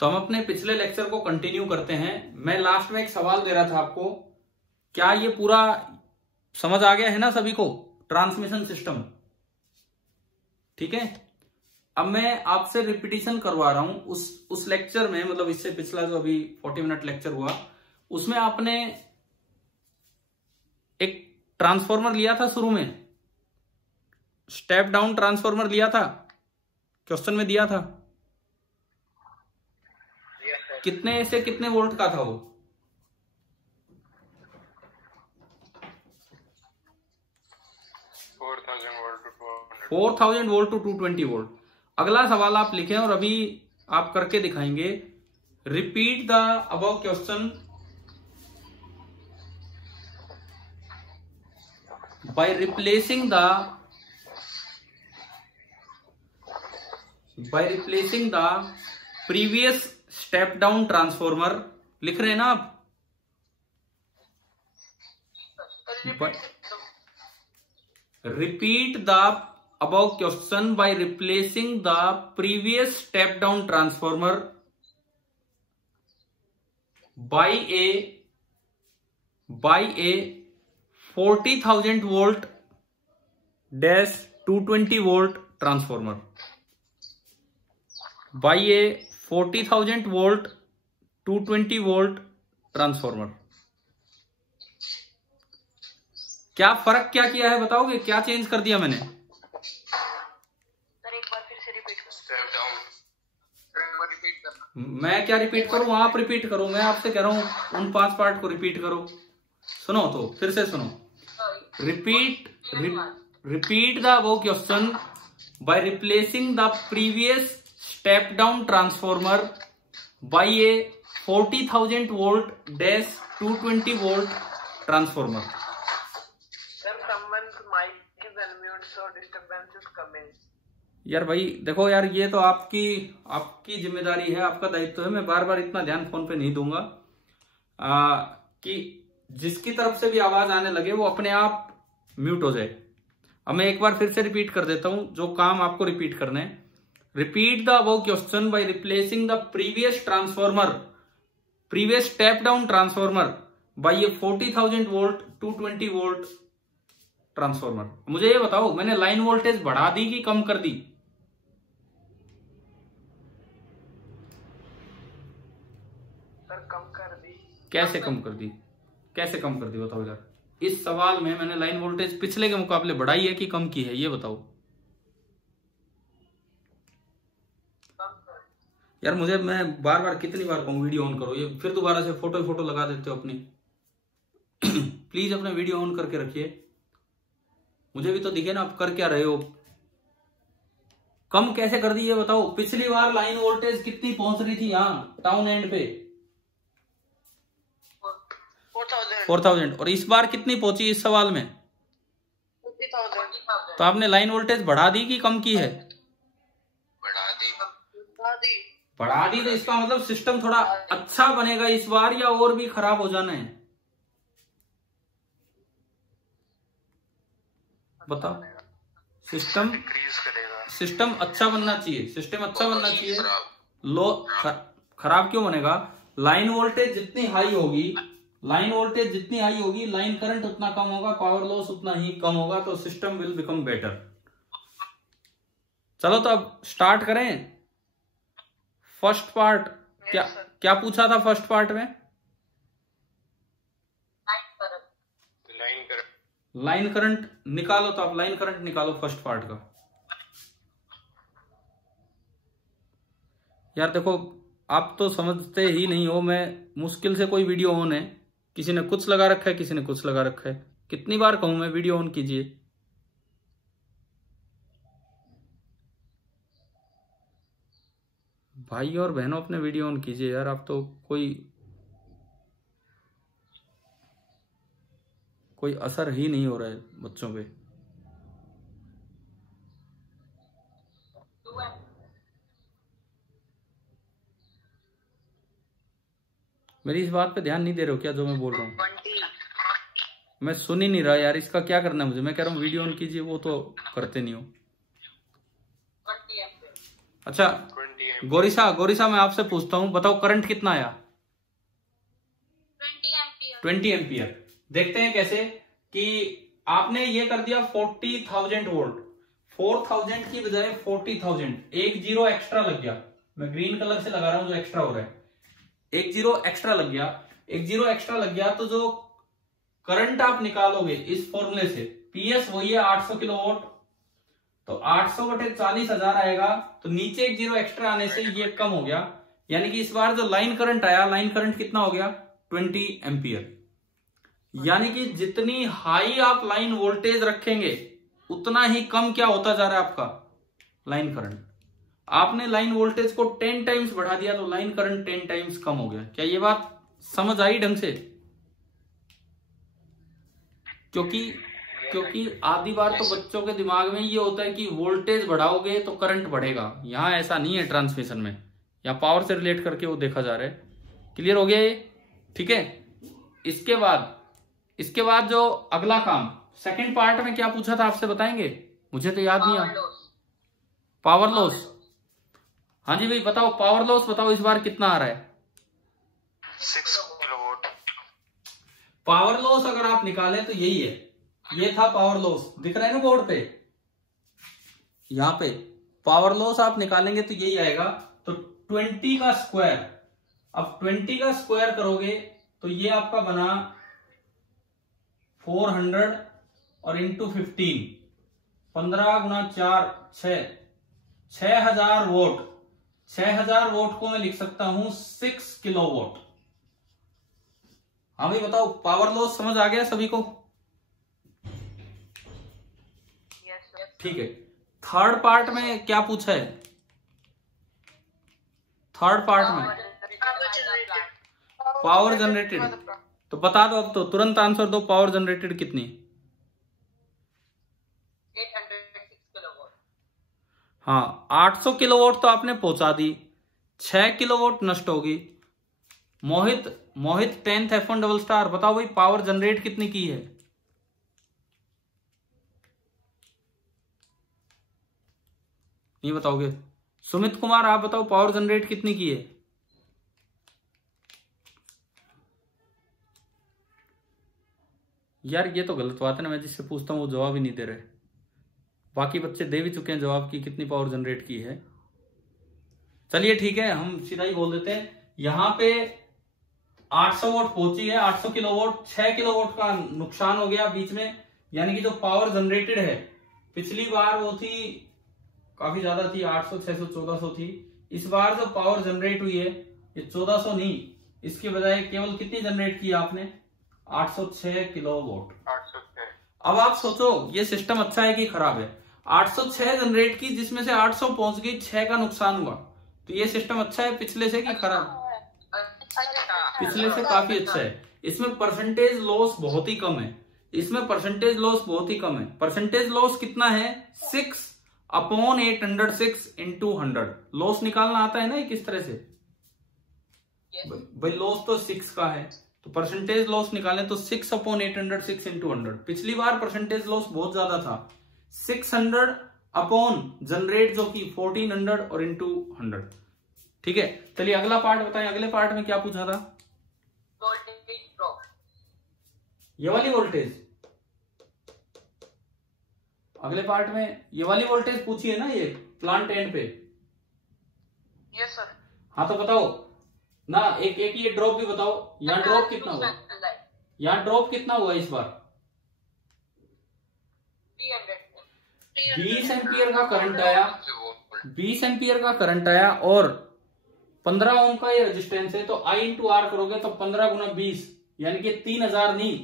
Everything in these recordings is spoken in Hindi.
तो हम अपने पिछले लेक्चर को कंटिन्यू करते हैं। मैं लास्ट में एक सवाल दे रहा था आपको, क्या ये पूरा समझ आ गया है ना सभी को? ट्रांसमिशन सिस्टम, ठीक है। अब मैं आपसे रिपीटिशन करवा रहा हूं उस लेक्चर में, मतलब इससे पिछला जो अभी 40 मिनट लेक्चर हुआ, उसमें आपने एक ट्रांसफॉर्मर लिया था शुरू में, स्टेप डाउन ट्रांसफॉर्मर लिया था, क्वेश्चन में दिया था। कितने से कितने वोल्ट का था वो? 4000 वोल्ट टू 220 वोल्ट। अगला सवाल आप लिखें और अभी आप करके दिखाएंगे। Repeat the above question by replacing the previous step down transformer। लिख रहे हैं ना आप? Repeat the above question by replacing the previous step down transformer by a 40,000 volt dash 220 volt transformer, by a 40,000 volt 220 volt transformer. क्या फर्क क्या किया है बताओगे? क्या चेंज कर दिया मैंने? सर एक बार फिर से रिपीट करो। मैं क्या रिपीट करूं? आप रिपीट करो। मैं आपसे कह रहा हूं उन 5 पार्ट को रिपीट करो। सुनो तो फिर से सुनो। Repeat the above question by replacing the previous step down transformer by a 40,000 volt dash 220 volt transformer। Sir, someone's mic is unmuted, so disturbance is coming। यार भाई देखो यार, ये तो आपकी जिम्मेदारी है, आपका दायित्व है। मैं बार बार इतना ध्यान फोन पे नहीं दूंगा कि जिसकी तरफ से भी आवाज आने लगे वो अपने आप म्यूट हो जाए। अब मैं एक बार फिर से रिपीट कर देता हूं जो काम आपको रिपीट करने हैं। Repeat the above question by replacing the previous step down transformer by a 40,000 volt 220 volt transformer. मुझे ये बताओ, मैंने लाइन वोल्टेज बढ़ा दी कि कम कर दी? सर कम कर दी। कैसे कम कर दी? कैसे कम कर दी बताओ यार। इस सवाल में मैंने लाइन वोल्टेज पिछले के मुकाबले बढ़ाई है कि कम की है, ये बताओ यार। मैं बार बार कितनी बार कहूं वीडियो ऑन करो, ये फिर दोबारा से फोटो लगा देते हो अपनी। प्लीज अपने वीडियो ऑन करके रखिए, मुझे भी तो दिखे ना आप कर क्या रहे हो। कम कैसे कर दी ये बताओ। पिछली बार लाइन वोल्टेज कितनी पहुंच रही थी यहाँ टाउन एंड पे? 4,000। और इस बार कितनी पहुंची इस सवाल में? 40,000। तो आपने लाइन वोल्टेज बढ़ा दी कि कम की है? बढ़ा दी। तो इसका मतलब सिस्टम थोड़ा अच्छा बनेगा इस बार या और भी खराब हो जाना है? बताओ। सिस्टम अच्छा बनना चाहिए। सिस्टम अच्छा बनना चाहिए। खराब क्यों बनेगा? लाइन वोल्टेज जितनी हाई होगी, लाइन करंट उतना कम होगा, पावर लॉस उतना ही कम होगा, तो सिस्टम विल बिकम बेटर। चलो तो अब स्टार्ट करें। फर्स्ट पार्ट क्या पूछा था फर्स्ट पार्ट में? लाइन करंट निकालो। तो आप लाइन करंट निकालो फर्स्ट पार्ट का। यार देखो, आप तो समझते ही नहीं हो। मैं मुश्किल से कोई वीडियो ऑन है, किसी ने कुछ लगा रखा है, किसी ने कुछ लगा रखा है। कितनी बार कहूं मैं वीडियो ऑन कीजिए। भाई और बहनों अपने वीडियो ऑन कीजिए यार। आप तो कोई असर ही नहीं हो रहा है बच्चों पे। मेरी इस बात पे ध्यान नहीं दे रहे हो क्या जो मैं बोल रहा हूँ? मैं सुन ही नहीं रहा यार। इसका क्या करना है मुझे? मैं कह रहा हूँ वीडियो ऑन कीजिए, वो तो करते नहीं हो। अच्छा गोरिसा मैं आपसे पूछता हूँ, बताओ करंट कितना आया? 20 एम्पियर। देखते हैं कैसे कि आपने ये कर दिया 40,000 वोल्ट, 4,000 की बजाय 40,000, एक जीरो एक्स्ट्रा लग गया। मैं ग्रीन कलर से लगा रहा हूं जो एक्स्ट्रा हो रहा है, एक जीरो एक्स्ट्रा लग गया, एक जीरो एक्स्ट्रा लग गया। तो जो करंट आप निकालोगे इस फॉर्मूले से, पीएस वही है 800 किलोवाट, तो 800 बटे 40,000 आएगा। तो नीचे एक जीरो एक्स्ट्रा आने से ये कम हो गया, यानी कि इस बार जो लाइन करंट आया, लाइन करंट कितना हो गया? 20 एम्पियर। यानी कि जितनी हाई आप लाइन वोल्टेज रखेंगे उतना ही कम क्या होता जा रहा है आपका लाइन करंट। आपने लाइन वोल्टेज को 10 टाइम्स बढ़ा दिया तो लाइन करंट 10 टाइम्स कम हो गया। क्या ये बात समझ आई ढंग से? क्योंकि आधी बार तो बच्चों के दिमाग में ये होता है कि वोल्टेज बढ़ाओगे तो करंट बढ़ेगा। यहां ऐसा नहीं है ट्रांसमिशन में, या पावर से रिलेट करके वो देखा जा रहा है। क्लियर हो गया ये? ठीक है। इसके बाद जो अगला काम, सेकंड पार्ट में क्या पूछा था आपसे बताएंगे? मुझे तो याद नहीं आ। Power loss. हाँ जी भाई बताओ, पावर लॉस बताओ इस बार कितना आ रहा है? 6 किलोवाट। पावर लॉस अगर आप निकाले तो यही है, ये था पावर लॉस, दिख रहा है ना बोर्ड पे, यहां पे पावर लॉस आप निकालेंगे तो यही आएगा। तो 20 का स्क्वायर, अब 20 का स्क्वायर करोगे तो ये आपका बना 400 और इंटू 15, 15 गुना 4 6, 6000 वोट। 6000 वोट को मैं लिख सकता हूं 6 किलोवाट। हाँ भाई बताओ, पावर लॉस समझ आ गया सभी को? ठीक है। थर्ड पार्ट में क्या पूछा है? थर्ड पार्ट में पावर जनरेटेड, तो बता दो अब तो, तुरंत आंसर दो, पावर जनरेटेड कितनी? 806 किलोवाट। हाँ 800 किलोवाट तो आपने पहुंचा दी, 6 किलोवाट नष्ट होगी। मोहित 10th F1 डबल स्टार, बताओ भाई पावर जनरेट कितनी की है? नहीं बताओगे? सुमित कुमार आप बताओ पावर जनरेट कितनी की है? यार ये तो गलत बात है ना, मैं जिससे पूछता हूँ वो जवाब ही नहीं दे रहे। बाकी बच्चे दे भी चुके हैं जवाब की कितनी पावर जनरेट की है। चलिए ठीक है, हम सीधा ही बोल देते हैं। यहां पे 800 वोट पहुंची है, 800 किलोवाट, 6 किलोवाट का नुकसान हो गया बीच में। यानी कि जो पावर जनरेटेड है, पिछली बार वो थी काफी ज्यादा थी, 800 600 1400 थी। इस बार जो पावर जनरेट हुई है ये 1400 नहीं, इसके बजाय केवल कितनी जनरेट की आपने? 806 किलोवाट। 806। अब आप सोचो ये सिस्टम अच्छा है कि खराब है? 806 जनरेट की, जिसमें से 800 पहुंच गई, 6 का नुकसान हुआ, तो ये सिस्टम अच्छा है पिछले से कि खराब? पिछले से काफी अच्छा है। इसमें परसेंटेज लॉस बहुत ही कम है, इसमें परसेंटेज लॉस बहुत ही कम है। परसेंटेज लॉस कितना है? 6/806 इंटू 100। लॉस निकालना आता है ना ये किस तरह से? भाई लॉस तो 6 का है, तो परसेंटेज लॉस निकालें तो 6/806 इंटू 100। पिछली बार परसेंटेज लॉस बहुत ज्यादा था, 600 अपॉन जनरेट जो की 1400 और इंटू 100। ठीक है, चलिए अगला पार्ट बताएं। अगले पार्ट में क्या पूछा था? ये वाली वोल्टेज, अगले पार्ट में ये वाली वोल्टेज पूछी है ना, ये प्लांट एंड पे। Yes sir. हाँ तो बताओ ना, एक ये ड्रॉप भी बताओ। यहाँ ड्रॉप कितना हुआ? यहाँ ड्रॉप कितना हुआ इस बार? 20 एम्पियर का करंट आया, 20 एम्पियर का करंट आया और 15 ओम का ये रेजिस्टेंस है। तो I इंटू आर करोगे तो 15 गुना 20, यानी कि 3000 नहीं,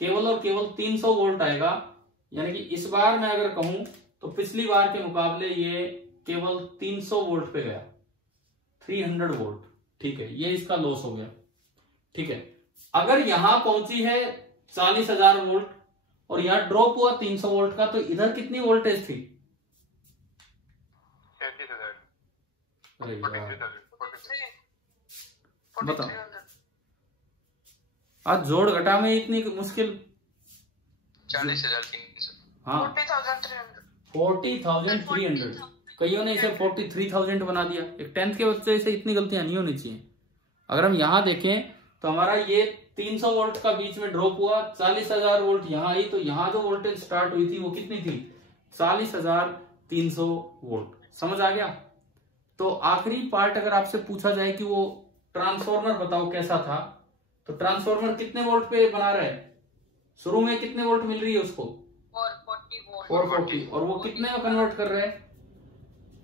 केवल और केवल 300 वोल्ट आएगा। यानी कि इस बार मैं अगर कहूं तो पिछली बार के मुकाबले ये केवल 300 वोल्ट पे गया, 300 वोल्ट। ठीक है, ये इसका लॉस हो गया। ठीक है, अगर यहां पहुंची है 40,000 वोल्ट और यहां ड्रॉप हुआ 300 वोल्ट का, तो इधर कितनी वोल्टेज थी? 33,000। अरे यार बताओ, आज जोड़ घटा में इतनी मुश्किल? 40,300। हाँ 40,300। कईयों ने इसे 43,000 बना दिया। एक 10th के बच्चे से इतनी गलतियां नहीं होनी चाहिए। अगर हम यहाँ देखें तो हमारा ये 300 वोल्ट का बीच में ड्रॉप हुआ, 40,000 वोल्ट यहाँ आई, तो यहाँ जो वोल्टेज स्टार्ट हुई थी वो कितनी थी? 40,300 वोल्ट। समझ आ गया? तो आखिरी पार्ट अगर आपसे पूछा जाए कि वो ट्रांसफॉर्मर बताओ कैसा था, तो ट्रांसफॉर्मर कितने वोल्ट पे बना रहा है? शुरू में कितने वोल्ट मिल रही है उसको? 440। और वो कितने में कन्वर्ट कर रहा है?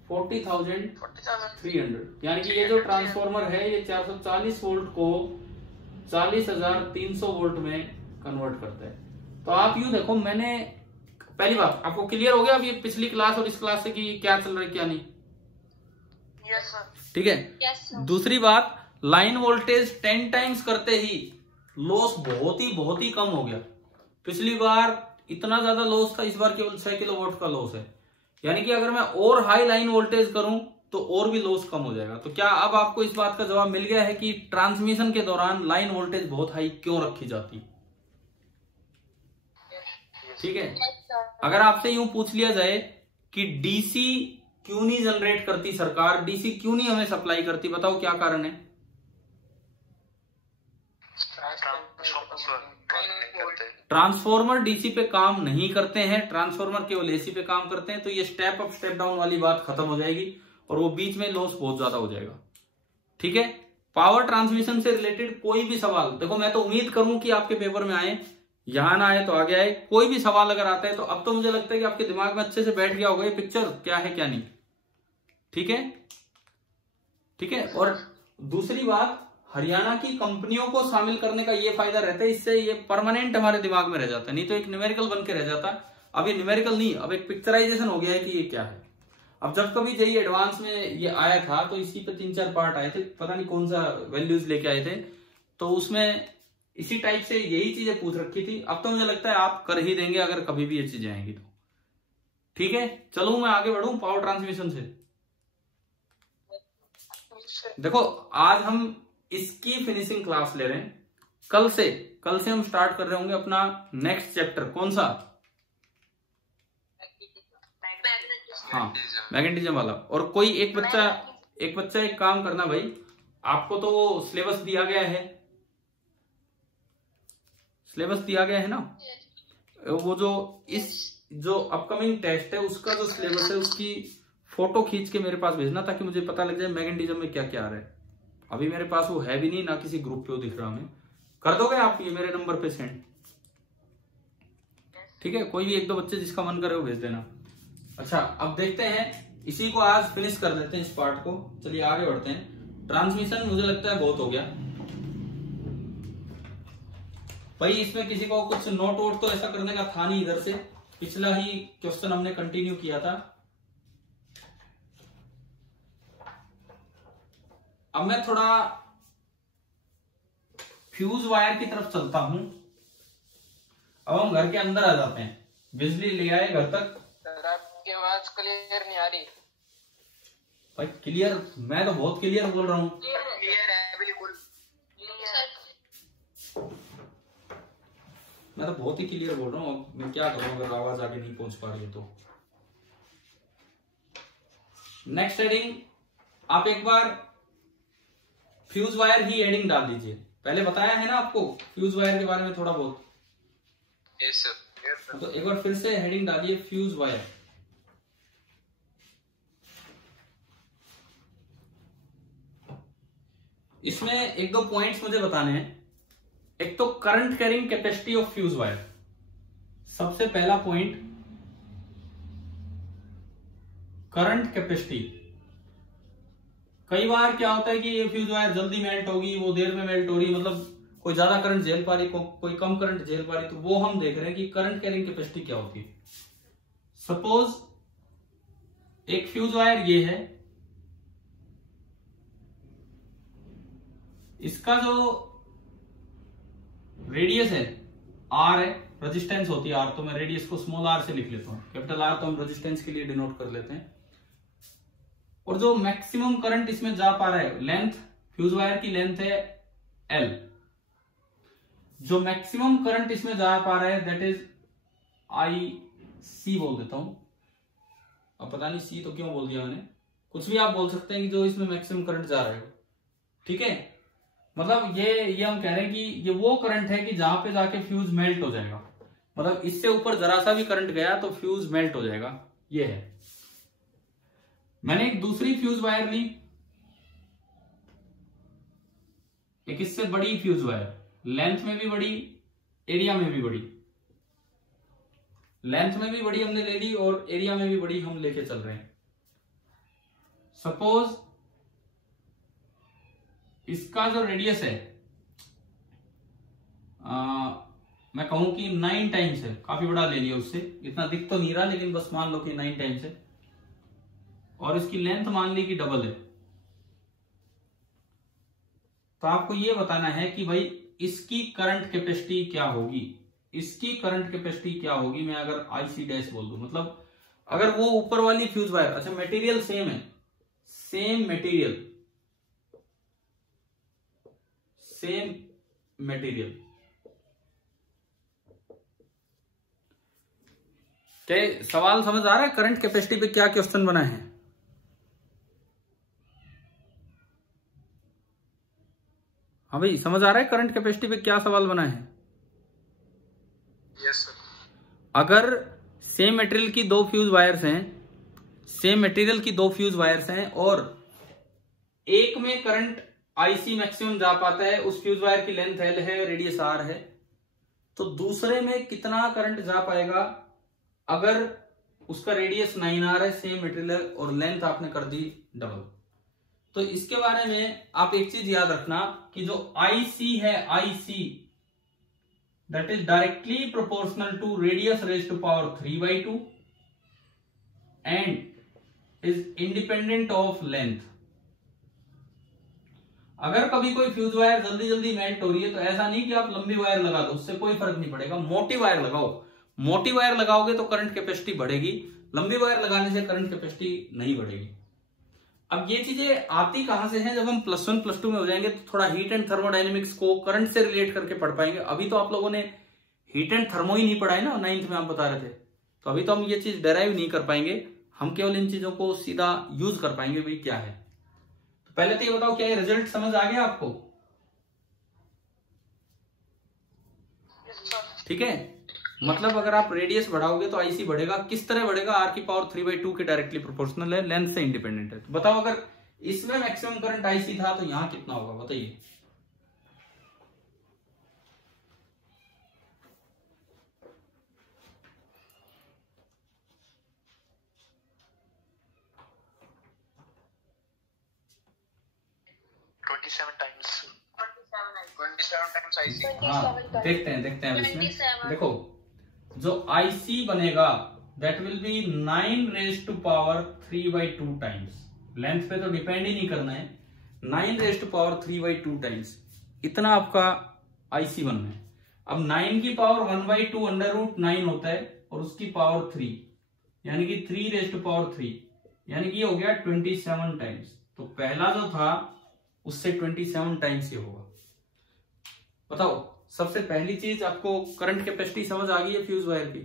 40,300। यानी कि ये जो ट्रांसफॉर्मर है ये 440 वोल्ट को 40,300 वोल्ट में कन्वर्ट करता है। तो आप यूं देखो, मैंने पहली बात आपको क्लियर हो गया अब ये पिछली क्लास और इस क्लास से कि क्या चल रहा है क्या नहीं? Yes sir. ठीक है। दूसरी बात, लाइन वोल्टेज 10 टाइम्स करते ही लॉस बहुत ही कम हो गया। पिछली बार इतना ज्यादा लॉस था, इस बार केवल 6 किलोवाट का लॉस है। यानी कि अगर मैं और हाई लाइन वोल्टेज करूं तो और भी लॉस कम हो जाएगा। तो क्या अब आपको इस बात का जवाब मिल गया है कि ट्रांसमिशन के दौरान लाइन वोल्टेज बहुत हाई क्यों रखी जाती? ठीक है। अगर आपसे यूं पूछ लिया जाए कि डीसी क्यों नहीं जनरेट करती सरकार, डीसी क्यों नहीं हमें सप्लाई करती, बताओ क्या कारण है? ट्रांसफॉर्मर डीसी पे काम नहीं करते हैं, ट्रांसफॉर्मर केवल एसी पे काम करते हैं। तो ये स्टेप अप स्टेप डाउन वाली बात खत्म हो जाएगी और वो बीच में लॉस बहुत ज्यादा हो जाएगा। ठीक है। पावर ट्रांसमिशन से रिलेटेड कोई भी सवाल, देखो मैं तो उम्मीद करूं कि आपके पेपर में आए, यहां ना आए तो आगे आए। कोई भी सवाल अगर आता है तो अब तो मुझे लगता है कि आपके दिमाग में अच्छे से बैठ गया होगा ये पिक्चर क्या है क्या नहीं। ठीक है। ठीक है। और दूसरी बात, हरियाणा की कंपनियों को शामिल करने का ये फायदा रहता है, इससे ये परमानेंट हमारे दिमाग में रह जाता है। नहीं तो एक न्यूमेरिकल बन के रह जाता। अब ये न्यूमेरिकल नहीं, अब एक पिक्चराइजेशन हो गया है कि ये क्या है। अब जब कभी जेईई एडवांस में ये आया था तो इसी पे 3-4 पार्ट आए थे, पता नहीं कौन सा वैल्यूज लेके आए थे, तो उसमें इसी टाइप से यही चीजें पूछ रखी थी। अब तो मुझे लगता है आप कर ही देंगे अगर कभी भी ये चीजें आएंगी तो। ठीक है। चलो मैं आगे बढ़ूं पावर ट्रांसमिशन से। देखो आज हम इसकी फिनिशिंग क्लास ले रहे हैं। कल से हम स्टार्ट कर रहे होंगे अपना नेक्स्ट चैप्टर। कौन सा? हाँ, मैग्नेटिज्म वाला। और कोई एक बच्चा एक काम करना भाई, आपको तो वो सिलेबस दिया गया है, ना? वो जो अपकमिंग टेस्ट है उसका जो सिलेबस है उसकी फोटो खींच के मेरे पास भेजना ताकि मुझे पता लग जाए मैग्नेटिज्म में क्या क्या आ रहा है। अभी मेरे पास वो है भी नहीं, ना किसी ग्रुप पे वो दिख रहा हमें। कर दोगे आप ये मेरे नंबर पे सेंड? ठीक है। कोई भी 1-2 बच्चे जिसका मन करे वो भेज देना। अच्छा, अब देखते हैं, इसी को आज फिनिश कर लेते हैं इस पार्ट को। चलिए आगे बढ़ते हैं। ट्रांसमिशन मुझे लगता है बहुत हो गया भाई। इसमें किसी को कुछ नोट वोट तो ऐसा करने का था नहीं, इधर से पिछला ही क्वेश्चन हमने कंटिन्यू किया था। अब मैं थोड़ा फ्यूज वायर की तरफ चलता हूं। अब हम घर के अंदर आ जाते हैं। बिजली ले आए घर तक। आपकी आवाज क्लियर नहीं आ रही भाई। क्लियर? मैं तो बहुत क्लियर बोल रहा हूँ। क्लियर है बिल्कुल। मैं तो बहुत ही क्लियर बोल रहा हूँ। अब मैं क्या करूं अगर आवाज आगे नहीं पहुंच पा रही है तो। नेक्स्ट हेडिंग आप एक बार फ्यूज वायर ही हेडिंग डाल दीजिए। पहले बताया है ना आपको फ्यूज वायर के बारे में थोड़ा बहुत? Yes sir. तो एक बार फिर से हेडिंग डालिए फ्यूज वायर। इसमें 1-2 पॉइंट्स मुझे बताने हैं। एक तो current carrying capacity of fuse wire. सबसे पहला पॉइंट, करंट कैपेसिटी। कई बार क्या होता है कि ये फ्यूज वायर जल्दी मेल्ट होगी, वो देर में मेल्ट हो रही, मतलब कोई ज्यादा करंट झेल पा रही, कोई कम करंट झेल पा रही। तो वो हम देख रहे हैं कि करंट कैरिंग कैपेसिटी क्या होती है। सपोज एक फ्यूज वायर ये है, इसका जो रेडियस है आर है, रेजिस्टेंस होती है आर, तो मैं रेडियस को स्मॉल आर से लिख लेता हूं। कैपिटल आर तो हम रेजिस्टेंस के लिए डिनोट कर लेते हैं। और जो मैक्सिमम करंट इसमें जा पा रहा है, लेंथ, फ्यूज वायर की लेंथ है एल। जो मैक्सिमम करंट इसमें जा पा रहा है दैट इज आई सी बोल देता हूं। अब पता नहीं सी तो क्यों बोल दिया मैंने, कुछ भी आप बोल सकते हैं कि जो इसमें मैक्सिमम करंट जा रहा है, ठीक है। मतलब ये हम कह रहे हैं कि ये वो करंट है कि जहां पे जाके फ्यूज मेल्ट हो जाएगा, मतलब इससे ऊपर जरा सा भी करंट गया तो फ्यूज मेल्ट हो जाएगा, ये है। मैंने एक दूसरी फ्यूज वायर ली, एक इससे बड़ी फ्यूज वायर, लेंथ में भी बड़ी, एरिया में भी बड़ी, लेंथ में भी बड़ी हमने ले ली और एरिया में भी बड़ी हम लेके चल रहे हैं। सपोज इसका जो रेडियस है मैं कहूं कि 9 टाइम्स है, काफी बड़ा ले लिया उससे, इतना दिख तो नहीं रहा लेकिन बस मान लो कि 9 टाइम्स है, और इसकी लेंथ मान ली कि डबल है। तो आपको ये बताना है कि भाई इसकी करंट कैपेसिटी क्या होगी, इसकी करंट कैपेसिटी क्या होगी। मैं अगर IC डैश बोल दूं, मतलब अगर वो ऊपर वाली फ्यूज वायर, अच्छा मटेरियल सेम है, सेम मटेरियल, सेम मटेरियल, क्या सवाल समझ आ रहा है? करंट कैपेसिटी पे क्या क्वेश्चन बना है? हाँ भाई समझ आ रहा है करंट कैपेसिटी पे क्या सवाल बना है? Yes sir. अगर सेम मटेरियल की दो फ्यूज वायर्स हैं, सेम मटेरियल की दो फ्यूज वायर्स हैं और एक में करंट IC मैक्सिमम जा पाता है, उस फ्यूज वायर की लेंथ L है, रेडियस R है, तो दूसरे में कितना करंट जा पाएगा अगर उसका रेडियस 9R है, सेम मटेरियल है और लेंथ आपने कर दी डबल। तो इसके बारे में आप एक चीज याद रखना कि जो IC है, IC that is directly proportional to radius raised to power 3/2 and is independent of length. अगर कभी कोई फ्यूज वायर जल्दी जल्दी मेल्ट हो रही है तो ऐसा नहीं कि आप लंबी वायर लगा दो, उससे कोई फर्क नहीं पड़ेगा, मोटी वायर लगाओ। मोटी वायर लगाओगे तो करंट कैपेसिटी बढ़ेगी, लंबी वायर लगाने से करंट कैपेसिटी नहीं बढ़ेगी। अब ये चीजें आती कहां से हैं? जब हम +1 +2 में हो जाएंगे तो थोड़ा हीट एंड थर्मोडायनेमिक्स को करंट से रिलेट करके पढ़ पाएंगे। अभी तो आप लोगों ने हीट एंड थर्मो ही नहीं पढ़ा है ना, 9th में आप बता रहे थे, तो अभी तो हम ये चीज डेराइव नहीं कर पाएंगे, हम केवल इन चीजों को सीधा यूज कर पाएंगे भाई क्या है। तो पहले तो ये बताओ क्या ये रिजल्ट समझ आ गया आपको? ठीक है, मतलब अगर आप रेडियस बढ़ाओगे तो IC बढ़ेगा। किस तरह बढ़ेगा? R की पावर 3/2 के डायरेक्टली प्रोपोर्शनल है, लेंथ से इंडिपेंडेंट है। तो बताओ अगर इसमें मैक्सिमम करंट IC था तो यहां कितना होगा बताइए? IC। हाँ देखते हैं इसमें देखो, जो IC बनेगा that will be 9⁻³ times, length पे तो डिपेंड ही नहीं करना है, 9⁻³ टाइम्स इतना आपका IC बनना है। अब 9 की पावर 1/2 √9 होता है और उसकी पावर 3 यानी कि 3⁻³ यानी कि ये हो गया 27 टाइम्स। तो पहला जो था उससे 27 टाइम्स ये होगा। बताओ सबसे पहली चीज, आपको करंट कैपेसिटी समझ आ गई है फ्यूज वायर की?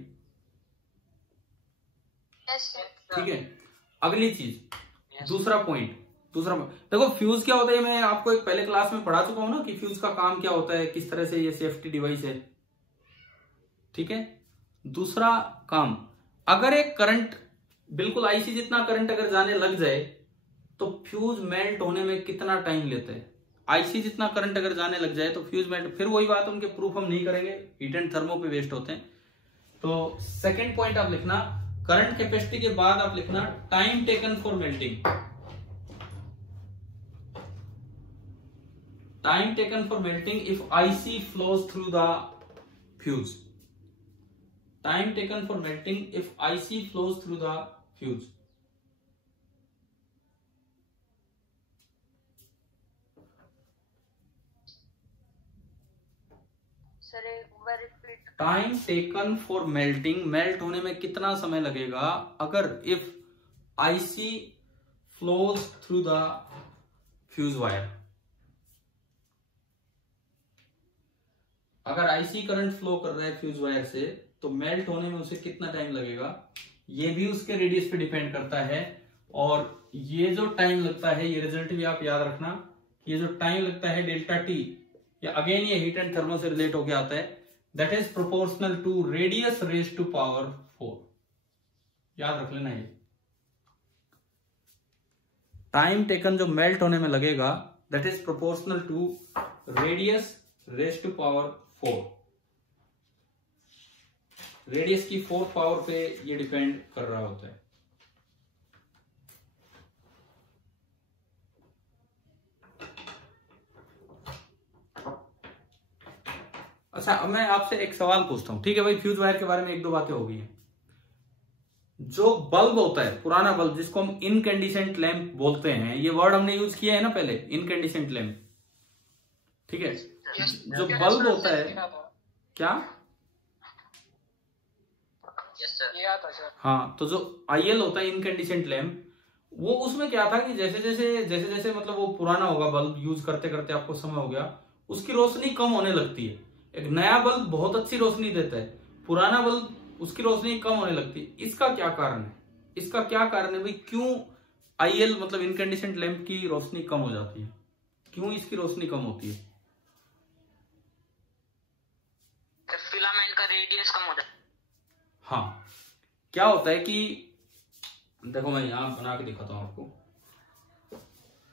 ठीक है, अगली चीज दूसरा पॉइंट देखो, फ्यूज क्या होता है मैं आपको एक पहले क्लास में पढ़ा चुका हूं ना कि फ्यूज का काम क्या होता है, किस तरह से ये सेफ्टी डिवाइस है। ठीक है, दूसरा काम, अगर एक करंट बिल्कुल IC जितना करंट अगर जाने लग जाए तो फ्यूज मेल्ट होने में कितना टाइम लेता है? IC जितना करंट अगर जाने लग जाए तो फ्यूज मेल्ट, फिर वही बात, उनके प्रूफ हम नहीं करेंगे, हीट एंड थर्मो पे वेस्ट होते हैं। तो सेकंड पॉइंट आप लिखना, करंट कैपेसिटी के बाद आप लिखना time taken for melting. Time taken for melting if IC flows through the fuse. Time taken for melting if IC flows through the fuse. Time taken for melting, melt होने में कितना समय लगेगा अगर if IC flows through the fuse wire. अगर IC करंट फ्लो कर रहा है फ्यूज वायर से तो मेल्ट होने में उसे कितना टाइम लगेगा? ये भी उसके रेडियस पे डिपेंड करता है। और ये जो टाइम लगता है, ये रिजल्ट भी आप याद रखना, ये जो टाइम लगता है डेल्टा टी, या अगेन ये हीट एंड थर्मल से रिलेट होके आता है, that is proportional to radius raise to power 4। याद रख लेना, ये टाइम टेकन जो मेल्ट होने में लगेगा that is proportional to radius raise to power 4। Radius की 4th पावर पे ये डिपेंड कर रहा होता है। अच्छा, अब मैं आपसे एक सवाल पूछता हूं, ठीक है भाई? फ्यूज वायर के बारे में एक दो बातें हो गई हैं। जो बल्ब होता है, पुराना बल्ब जिसको हम इनकैंडिसेंट लैंप बोलते हैं, ये वर्ड हमने यूज किया है ना पहले, इनकैंडिसेंट लैंप, ठीक है? जो बल्ब होता है, क्या? हाँ, तो जो आईएल होता है, इनकैंडिसेंट लैंप, वो उसमें क्या था कि जैसे जैसे मतलब वो पुराना होगा बल्ब, यूज करते करते आपको समय हो गया, उसकी रोशनी कम होने लगती है। एक नया बल्ब बहुत अच्छी रोशनी देता है, पुराना बल्ब उसकी रोशनी कम होने लगती है। इसका क्या कारण है? इसका क्या कारण है भाई? क्यों आईएल मतलब इनकैंडिसेंट लैंप की रोशनी कम हो जाती है? क्यों इसकी रोशनी कम होती है? फिलामेंट का रेडियस कम हो जाता है। हाँ, क्या होता है कि देखो, मैं यहां बना के दिखाता हूं आपको।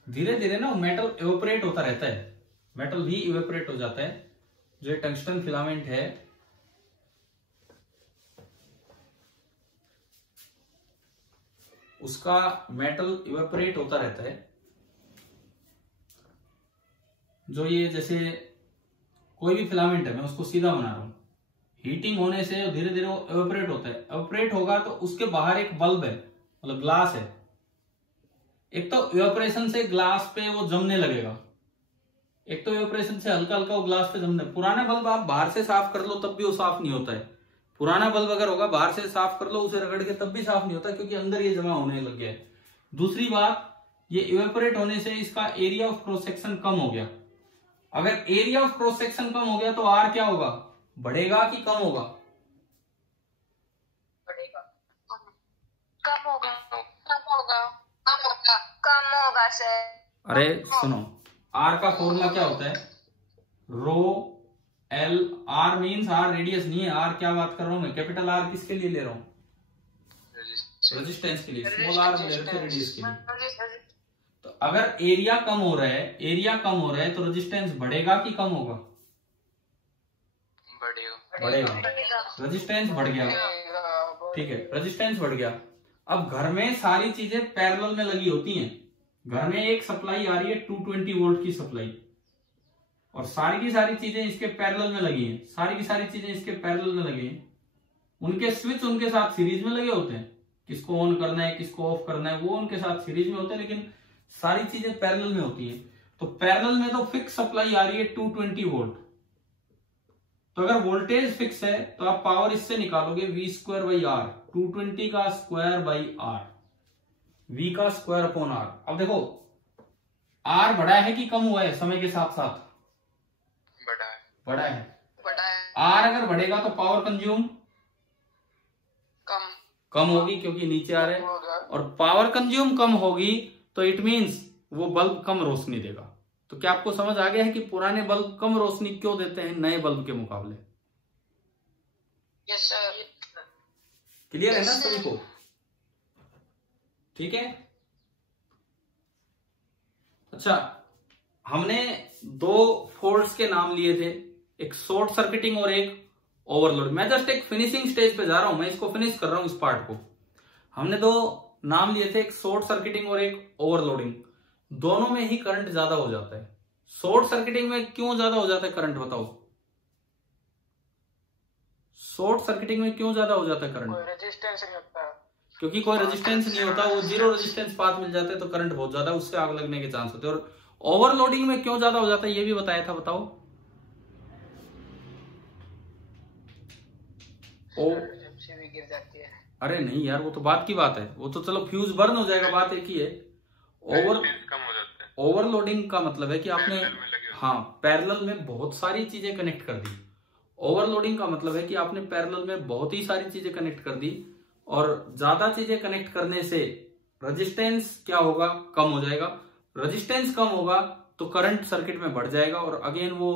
धीरे धीरे ना मेटल इवेपोरेट होता रहता है, मेटल भी इवेपोरेट हो जाता है। जो टंगस्टन फिलामेंट है, उसका मेटल इवेपोरेट होता रहता है। जो ये जैसे कोई भी फिलामेंट है, मैं उसको सीधा बना रहा हूं, हीटिंग होने से धीरे धीरे वो इवेपोरेट होता है। इवेपोरेट होगा तो उसके बाहर एक बल्ब है, मतलब ग्लास है। एक तो इवेपोरेशन से ग्लास पे वो जमने लगेगा, एक तो इवेपोरेशन से हल्का हल्का वो ग्लास पे जमने। पुराना बल्ब आप बाहर से साफ कर लो तब भी वो साफ नहीं होता है। पुराना बल्ब अगर होगा, बाहर से साफ कर लो, उसे रगड़ के, तब भी साफ नहीं होता, क्योंकि अंदर ये जमा होने लग गया है। दूसरी बात, ये इवेपोरेट होने से इसका एरिया ऑफ क्रॉस सेक्शन कम हो गया। अगर एरिया ऑफ क्रॉस सेक्शन कम हो गया तो आर क्या होगा? बढ़ेगा कि कम होगा? बढ़ेगा। कम होगा। कम होगा। कम होगा। कम होगा सर। अरे सुनो, आर का फॉर्मूला क्या होता है? Rho L. R means R radius नहीं है, आर क्या बात कर रहा हूं मैं? कैपिटल आर किसके लिए ले रहा हूं? रेजिस्टेंस के लिए। स्मॉल आर ले रहे थे रेडियस के लिए। तो अगर एरिया कम हो रहा है, एरिया कम हो रहा है, तो रेजिस्टेंस बढ़ेगा कि कम होगा? बढ़ेगा। रेजिस्टेंस बढ़ गया, ठीक है, रेजिस्टेंस बढ़ गया। अब घर में सारी चीजें पैरेलल में लगी होती हैं। घर में एक सप्लाई आ रही है 220 वोल्ट की सप्लाई, और सारी की सारी चीजें इसके पैरेलल में लगी हैं, सारी की सारी चीजें इसके पैरेलल में लगी हैं। उनके स्विच उनके साथ सीरीज में लगे होते हैं, किसको ऑन करना है किसको ऑफ करना है वो उनके साथ सीरीज में होते हैं, लेकिन सारी चीजें पैरेलल में होती हैं। तो पैरेलल में तो फिक्स सप्लाई आ रही है 220 वोल्ट। तो अगर वोल्टेज फिक्स है तो आप पावर इससे निकालोगे V²/R, 220 का स्क्वायर बाई R, V का स्क्वायर अपॉन R। अब देखो, R बढ़ा है कि कम हुआ है समय के साथ साथ? बढ़ा है। R अगर बढ़ेगा तो पावर कंज्यूम कम होगी, क्योंकि नीचे आ रहे हैं, और पावर कंज्यूम कम होगी तो इट मींस वो बल्ब कम रोशनी देगा। तो क्या आपको समझ आ गया है कि पुराने बल्ब कम रोशनी क्यों देते हैं नए बल्ब के मुकाबले? Yes sir. क्लियर है ना सभी को? ठीक है। अच्छा, हमने दो फॉल्ट्स के नाम लिए थे, एक शॉर्ट सर्किटिंग और एक ओवरलोड। मैं जस्ट एक फिनिशिंग स्टेज पे जा रहा हूं, मैं इसको फिनिश कर रहा हूं इस पार्ट को। हमने दो नाम लिए थे, एक शॉर्ट सर्किटिंग और एक ओवरलोडिंग। दोनों में ही करंट ज्यादा हो जाता है। शॉर्ट सर्किटिंग में क्यों ज्यादा हो जाता है करंट, बताओ? शॉर्ट सर्किटिंग में क्यों ज्यादा हो जाता है करंट? कोई रेजिस्टेंस नहीं होता, क्योंकि कोई रेजिस्टेंस नहीं होता, वो जीरो रेजिस्टेंस पाथ मिल जाता है, तो करंट बहुत ज्यादा, उससे आग लगने के चांस होते हैं। और ओवरलोडिंग में क्यों ज्यादा हो जाता है ये भी बताया था, बताओ? भी गिर जाती है। अरे नहीं यार, वो तो बात की बात है, वो तो चलो फ्यूज बर्न हो जाएगा, बात एक ही है। ओवरलोडिंग का मतलब है कि आपने, हाँ, पैरेलल में बहुत सारी चीजें कनेक्ट कर दी। ओवरलोडिंग का मतलब है कि आपने पैरेलल में बहुत ही सारी चीजें कनेक्ट कर दी, और ज्यादा चीजें कनेक्ट करने से रेजिस्टेंस क्या होगा, कम हो जाएगा। रेजिस्टेंस कम होगा तो करंट सर्किट में बढ़ जाएगा और अगेन वो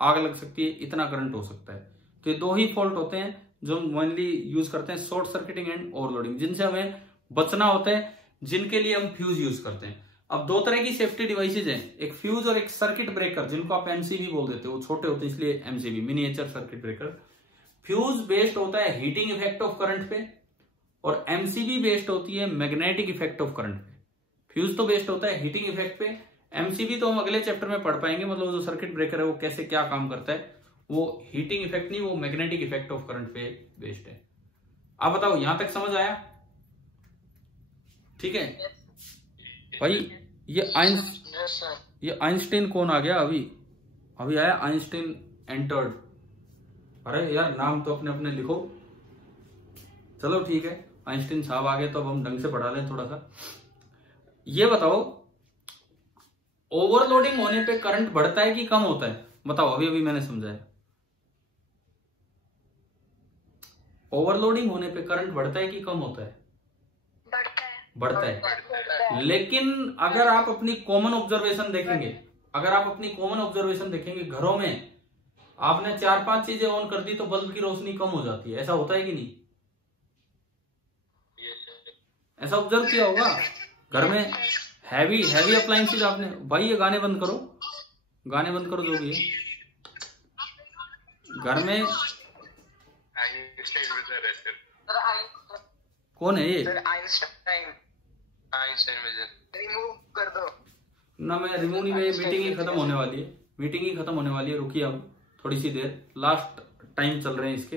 आग लग सकती है, इतना करंट हो सकता है। तो ये दो ही फॉल्ट होते हैं जो मेनली यूज करते हैं, शॉर्ट सर्किटिंग एंड ओवरलोडिंग, जिनसे हमें बचना होता है, जिनके लिए हम फ्यूज यूज करते हैं। अब दो तरह की सेफ्टी डिवाइसेज हैं, एक फ्यूज और एक सर्किट ब्रेकर, जिनको आप एमसीबी बोल देते हो, वो छोटे होते हैं इसलिए MCB, miniature circuit breaker. Fuse based होता है हीटिंग इफेक्ट ऑफ करंट पे और एमसीबी बेस्ड होती है मैग्नेटिक इफेक्ट ऑफ करंट पे। फ्यूज तो बेस्ड होता है हीटिंग इफेक्ट पे, एमसीबी तो हम अगले चैप्टर में पढ़ पाएंगे, मतलब जो सर्किट ब्रेकर है वो कैसे क्या काम करता है, वो हीटिंग इफेक्ट नहीं, वो मैग्नेटिक इफेक्ट ऑफ करंट पे बेस्ड है। आप बताओ यहां तक समझ आया? ठीक है भाई। ये आइंस्टीन कौन आ गया? अभी आया आइंस्टीन एंटर्ड। अरे यार नाम तो अपने अपने लिखो। चलो ठीक है, आइंस्टीन साहब आ गए तो अब हम ढंग से पढ़ा लें थोड़ा सा। ये बताओ ओवरलोडिंग होने पे करंट बढ़ता है कि कम होता है? बताओ, अभी मैंने समझाया। ओवरलोडिंग होने पे करंट बढ़ता है कि कम होता है? बढ़ता है। लेकिन अगर आप अपनी कॉमन ऑब्जर्वेशन देखेंगे, घरों में आपने 4-5 चीजें ऑन कर दी तो बल्ब की रोशनी कम हो जाती है, ऐसा होता है कि नहीं? ऐसा ऑब्जर्व किया होगा घर में हैवी अप्लायंसेज आपने। भाई ये गाने बंद करो जो भी है घर में। कौन है ये? आइंस्टाइन रिमूव कर दो ना। मैं रिमूव नहीं, मेरी मीटिंग ही खत्म होने वाली है। रुकिए अब थोड़ी सी देर, लास्ट टाइम चल रहे हैं इसके।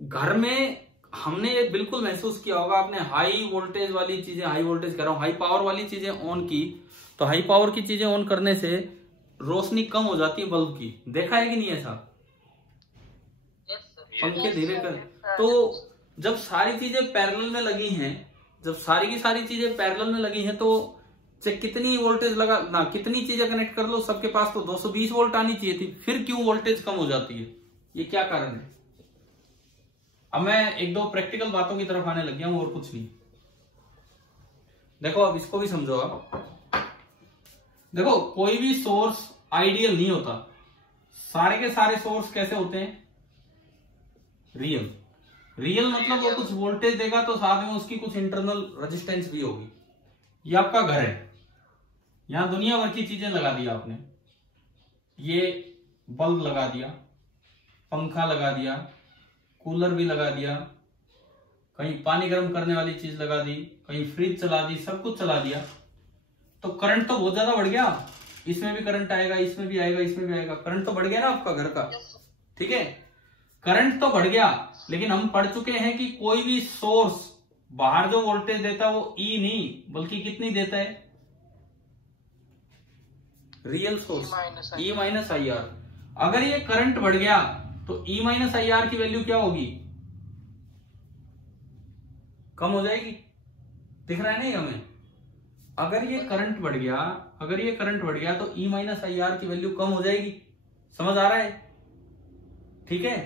घर में हमने ये बिल्कुल महसूस किया होगा आपने, हाई वोल्टेज वाली चीजें, हाई वोल्टेज कह रहा हूं, हाई पावर वाली चीजें ऑन की तो हाई पावर की चीजें ऑन करने से रोशनी कम हो जाती है बल्ब की। देखा है कि नहीं ऐसा? पंखे धीरे कर। तो जब सारी चीजें पैरेलल में लगी हैं, जब सारी की सारी चीजें पैरेलल में लगी हैं, तो चाहे कितनी वोल्टेज लगा ना, कितनी चीजें कनेक्ट कर लो, सबके पास तो 220 वोल्ट आनी चाहिए थी, फिर क्यों वोल्टेज कम हो जाती है? ये क्या कारण है? अब मैं एक दो प्रैक्टिकल बातों की तरफ आने लग गया हूं और कुछ नहीं। देखो अब इसको भी समझो आप। देखो कोई भी सोर्स आइडियल नहीं होता, सारे के सारे सोर्स कैसे होते हैं? रियल मतलब वो कुछ वोल्टेज देगा तो साथ में उसकी कुछ इंटरनल रेजिस्टेंस भी होगी। ये आपका घर है, यहां दुनिया भर की चीजें लगा दिया आपने, ये बल्ब लगा दिया, पंखा लगा दिया, कूलर भी लगा दिया, कहीं पानी गर्म करने वाली चीज लगा दी, कहीं फ्रिज चला दी, सब कुछ चला दिया, तो करंट तो बहुत ज्यादा बढ़ गया। इसमें भी करंट आएगा, इसमें भी आएगा, इसमें भी आएगा, करंट तो बढ़ गया ना आपका घर का। ठीक है, करंट तो बढ़ गया, लेकिन हम पढ़ चुके हैं कि कोई भी सोर्स बाहर जो वोल्टेज देता है वो ई नहीं बल्कि कितनी देता है? Real source E minus I R. अगर ये करंट बढ़ गया तो ई माइनस आई आर की वैल्यू क्या होगी? कम हो जाएगी। दिख रहा है नहीं हमें? अगर ये करंट बढ़ गया तो ई माइनस आई आर की वैल्यू कम हो जाएगी। समझ आ रहा है? ठीक है,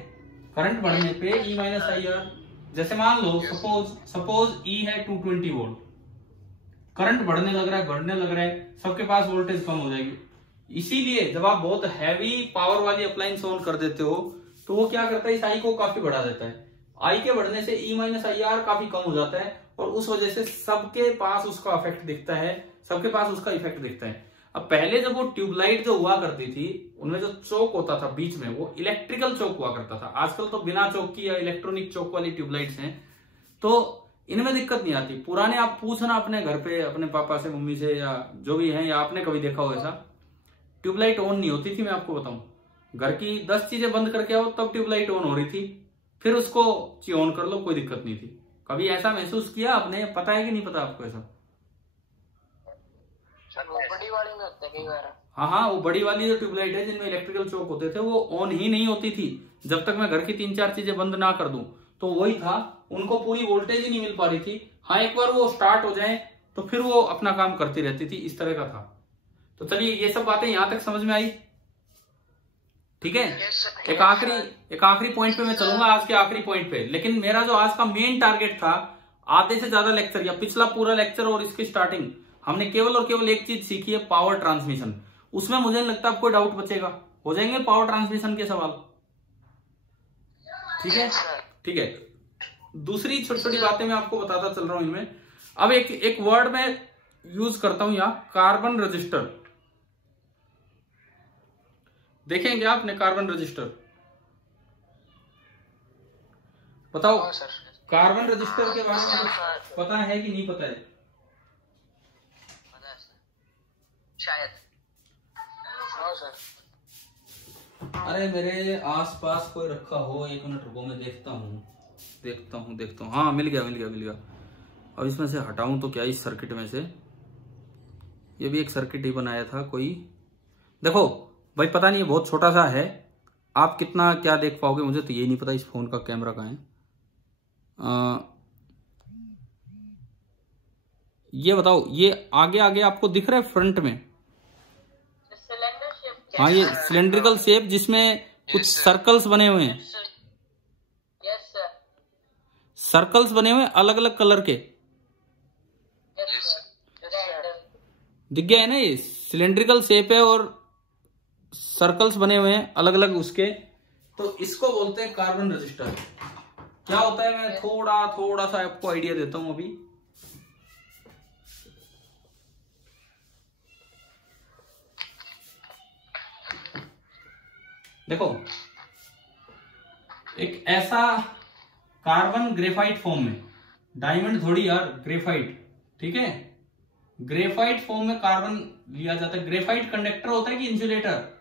करंट बढ़ने पे ई माइनस आई आर, जैसे मान लो सपोज ई है 220 वोल्ट, करंट बढ़ने लग रहा है, सबके पास वोल्टेज कम हो जाएगी। इसीलिए जब आप बहुत हैवी पावर वाली अप्लायंस ऑन कर देते हो तो वो क्या करता है, इस आई को काफी बढ़ा देता है। आई के बढ़ने से ई माइनस आई आर काफी कम हो जाता है और उस वजह से सबके पास उसका इफेक्ट दिखता है। अब पहले जब वो ट्यूबलाइट जो हुआ करती थी उनमें जो चौक होता था बीच में, वो इलेक्ट्रिकल चौक हुआ करता था। आजकल तो बिना चौक की या इलेक्ट्रॉनिक चौक वाली ट्यूबलाइट्स हैं, तो इनमें दिक्कत नहीं आती। पुराने आप पूछना अपने घर पे अपने पापा से, मम्मी से, या जो भी है, या आपने कभी देखा हो ऐसा, ट्यूबलाइट ऑन नहीं होती थी। मैं आपको बताऊं, घर की 10 चीजें बंद करके आओ तब ट्यूबलाइट ऑन हो रही थी, फिर उसको ऑन कर लो, कोई दिक्कत नहीं थी। कभी ऐसा महसूस किया आपने? पता है कि नहीं पता आपको ऐसा? बड़ी वाली में होता है कई बार। हाँ, वो बड़ी वाली जो ट्यूबलाइट है जिनमें इलेक्ट्रिकल चौक होते थे वो ऑन ही नहीं होती थी जब तक मैं घर की 3-4 चीजें बंद ना कर दूं। तो वही था, उनको पूरी वोल्टेज ही नहीं मिल पा रही थी। हाँ, एक बार वो स्टार्ट हो जाए तो फिर वो अपना काम करती रहती थी, इस तरह का था। तो चलिए, ये सब बातें यहां तक समझ में आई? ठीक है। एक आखिरी पॉइंट पे मैं चलूंगा, आज के आखिरी पॉइंट पे। लेकिन मेरा जो आज का मेन टारगेट था, आधे से ज्यादा लेक्चर या पिछला पूरा लेक्चर और इसकी स्टार्टिंग, हमने केवल और केवल एक चीज सीखी है, पावर ट्रांसमिशन। उसमें मुझे नहीं लगता आपको डाउट बचेगा। हो जाएंगे पावर ट्रांसमिशन के सवाल, ठीक है। ठीक है, दूसरी छोटी छोटी बातें मैं आपको बताता चल रहा हूं इनमें। अब एक वर्ड में यूज करता हूं यहां, कार्बन रजिस्टर। देखेंगे आपने कार्बन रजिस्टर? बताओ कार्बन रजिस्टर के बारे में कुछ पता है कि नहीं पता है? शायद। अरे मेरे आसपास कोई रखा हो, 1 मिनट रुको, मैं देखता हूँ। हाँ, मिल गया। अब इसमें से हटाऊं तो क्या, इस सर्किट में से ये भी एक सर्किट ही बनाया था कोई। देखो भाई, पता नहीं, बहुत छोटा सा है, आप कितना क्या देख पाओगे मुझे तो ये नहीं पता। इस फोन का कैमरा कहाँ है? ये बताओ, ये आगे आपको दिख रहा है फ्रंट में? हाँ, ये सिलेंड्रिकल शेप जिसमें कुछ सर्कल्स बने हुए हैं। सर्कल्स बने हुए हैं अलग अलग कलर के। दिख गया है ना? ये सिलेंड्रिकल शेप है और सर्कल्स बने हुए हैं अलग अलग उसके, तो इसको बोलते हैं कार्बन रजिस्टर। क्या होता है, मैं थोड़ा सा आपको आइडिया देता हूं अभी। देखो, एक ऐसा कार्बन ग्रेफाइट फॉर्म में, डायमंड थोड़ी यार, ग्रेफाइट, ठीक है, ग्रेफाइट फॉर्म में कार्बन लिया जाता है। ग्रेफाइट कंडक्टर होता है कि इंसुलेटर?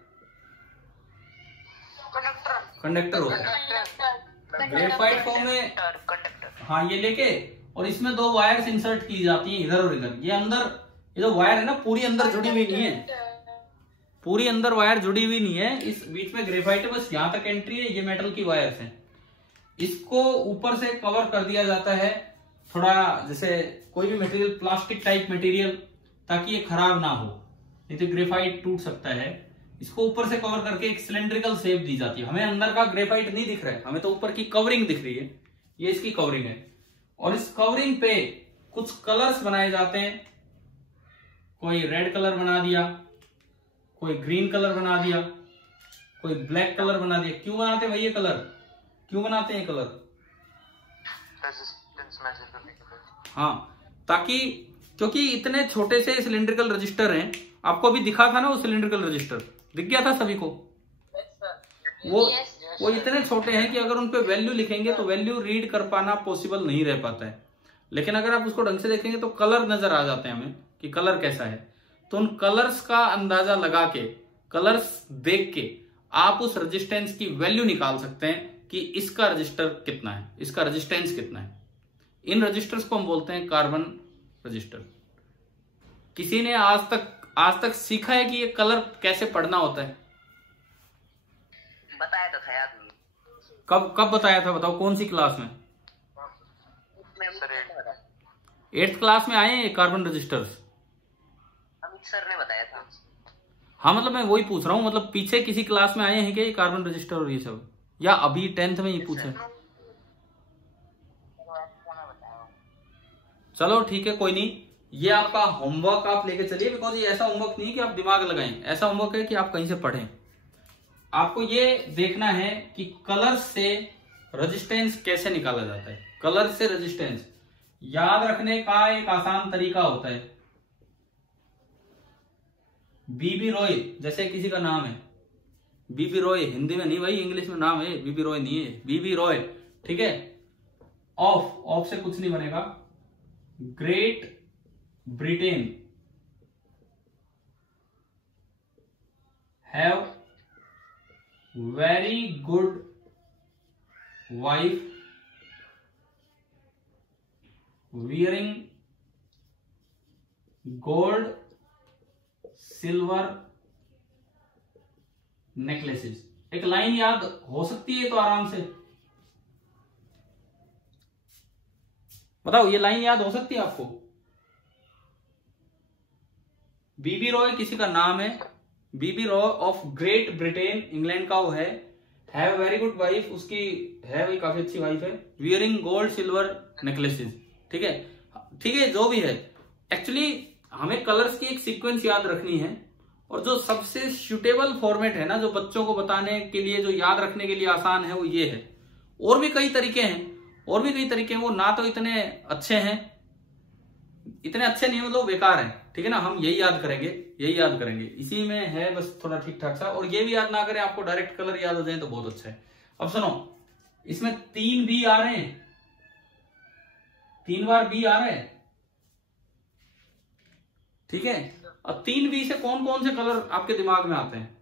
कंडक्टर होता है। ग्रेफाइट फॉर्म में, हाँ, ये लेके और इसमें 2 वायर्स इंसर्ट की जाती हैं इधर और इधर। ये अंदर, ये जो वायर है ना, पूरी अंदर जुड़ी हुई नहीं है, पूरी अंदर वायर जुड़ी हुई नहीं है। इस बीच में ग्रेफाइट है, बस यहां तक एंट्री है, ये मेटल की वायर्स हैं। इसको ऊपर से कवर कर दिया जाता है थोड़ा, जैसे कोई भी मटेरियल, प्लास्टिक टाइप मटेरियल, ताकि ये खराब ना हो, नहीं तो ग्रेफाइट टूट सकता है। इसको ऊपर से कवर करके एक सिलेंड्रिकल शेप दी जाती है। हमें अंदर का ग्रेफाइट नहीं दिख रहा है, हमें तो ऊपर की कवरिंग दिख रही है, ये इसकी कवरिंग है। और इस कवरिंग पे कुछ कलर्स बनाए जाते हैं। कोई रेड कलर बना दिया, कोई ग्रीन कलर बना दिया, कोई ब्लैक कलर बना दिया। क्यों बनाते हैं भाई ये कलर? क्यों बनाते हैं ये कलर? हाँ, ताकि, क्योंकि इतने छोटे से सिलिंड्रिकल रजिस्टर हैं। आपको अभी दिखा था ना वो सिलिंड्रिकल रजिस्टर, दिख गया था सभी को? वो इतने छोटे हैं कि अगर उन पे वैल्यू लिखेंगे तो वैल्यू रीड कर पाना पॉसिबल नहीं रह पाता है। लेकिन अगर आप उसको ढंग से देखेंगे तो कलर नजर आ जाते हैं हमें कि कलर कैसा है। तो उन कलर्स का अंदाजा लगा के, कलर्स देख के आप उस रेजिस्टेंस की वैल्यू निकाल सकते हैं कि इसका रजिस्टर कितना है, इसका रेजिस्टेंस कितना है। इन रजिस्टर्स को हम बोलते हैं कार्बन रजिस्टर। किसी ने आज तक सीखा है कि ये कलर कैसे पढ़ना होता है? बताया तो था याद नहीं। कब बताया था, बताओ कौन सी क्लास में? 8th क्लास में आए हैं कार्बन रजिस्टर्स? अमित सर ने बताया था। हाँ, मतलब मैं वही पूछ रहा हूँ, मतलब पीछे किसी क्लास में आए हैं क्या ये कार्बन रजिस्टर और ये सब, या अभी 10th में ही पूछे? चलो ठीक है, कोई नहीं, ये आपका होमवर्क आप लेके चलिए। बिकॉज ये ऐसा होमवर्क नहीं है कि आप दिमाग लगाएं, ऐसा होमवर्क है कि आप कहीं से पढ़ें। आपको ये देखना है कि कलर से रेजिस्टेंस कैसे निकाला जाता है। कलर से रेजिस्टेंस याद रखने का एक आसान तरीका होता है। बीबी रॉय जैसे किसी का नाम है, बीबी रॉय, हिंदी में नहीं भाई, इंग्लिश में नाम है, बीबी रॉय नहीं है, बीबी रॉय, ठीक है। ऑफ से कुछ नहीं बनेगा। Great Britain have very good wife wearing gold silver necklaces. एक लाइन याद हो सकती है तो आराम से बताओ, ये लाइन याद हो सकती है आपको? बीबी रॉय किसी का नाम है, BB Roy of Great Britain, England का वो है, हैव वेरी गुड वाइफ, उसकी है भाई काफी अच्छी वाइफ है, वियरिंग गोल्ड सिल्वर नेकलेसेस, ठीक है, जो भी है। एक्चुअली हमें कलर्स की एक सीक्वेंस याद रखनी है, और जो सबसे सुटेबल फॉर्मेट है ना, जो बच्चों को बताने के लिए, जो याद रखने के लिए आसान है, वो ये है। और भी कई तरीके हैं, वो ना तो इतने अच्छे हैं, इतने अच्छे नहीं, मतलब बेकार है, ठीक है ना। हम यही याद करेंगे, इसी में है बस थोड़ा ठीक ठाक सा। और ये भी याद ना करें, आपको डायरेक्ट कलर याद हो जाए तो बहुत अच्छा है। अब सुनो, इसमें 3 बी आ रहे हैं, 3 बार बी आ रहे हैं, ठीक है। अब 3 बी से कौन कौन से कलर आपके दिमाग में आते हैं?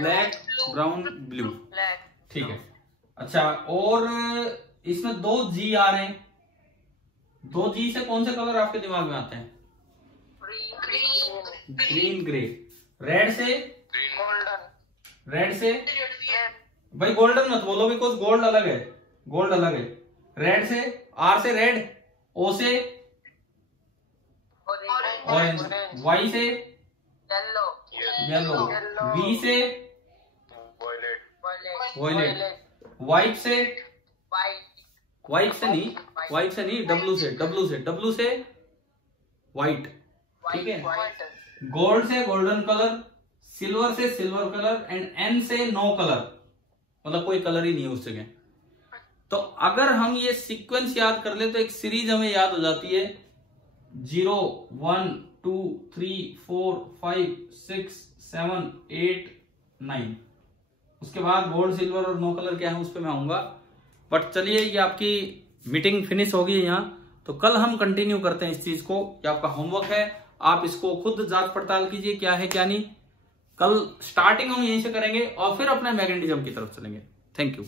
ब्लैक, ब्राउन, ब्लू, ठीक है। अच्छा, और इसमें 2 जी आ रहे हैं, 2 जी से कौन से कलर आपके दिमाग में आते हैं? Green, grey. रेड से भाई गोल्डन मत बोलो, बिकॉज गोल्ड अलग है। रेड से, आर से रेड, ओ से ऑरेंज, वाई से येलो, वी से वॉयलेट, वाइट से नहीं, डब्लू से वाइट, ठीक है। गोल्ड से गोल्डन कलर, सिल्वर से सिल्वर कलर, एंड एन से नो कलर, मतलब कोई कलर ही नहीं है उस जगह। तो अगर हम ये सीक्वेंस याद कर ले तो एक सीरीज हमें याद हो जाती है, 0 1 2 3 4 5 6 7 8 9। उसके बाद गोल्ड, सिल्वर और नो कलर क्या है उस पर मैं आऊंगा। बट चलिए, ये आपकी मीटिंग फिनिश होगी यहाँ, तो कल हम कंटिन्यू करते हैं इस चीज को। ये आपका होमवर्क है, आप इसको खुद जांच पड़ताल कीजिए क्या है क्या नहीं। कल स्टार्टिंग हम यहीं से करेंगे और फिर अपने मैग्नेटिज्म की तरफ चलेंगे। Thank you.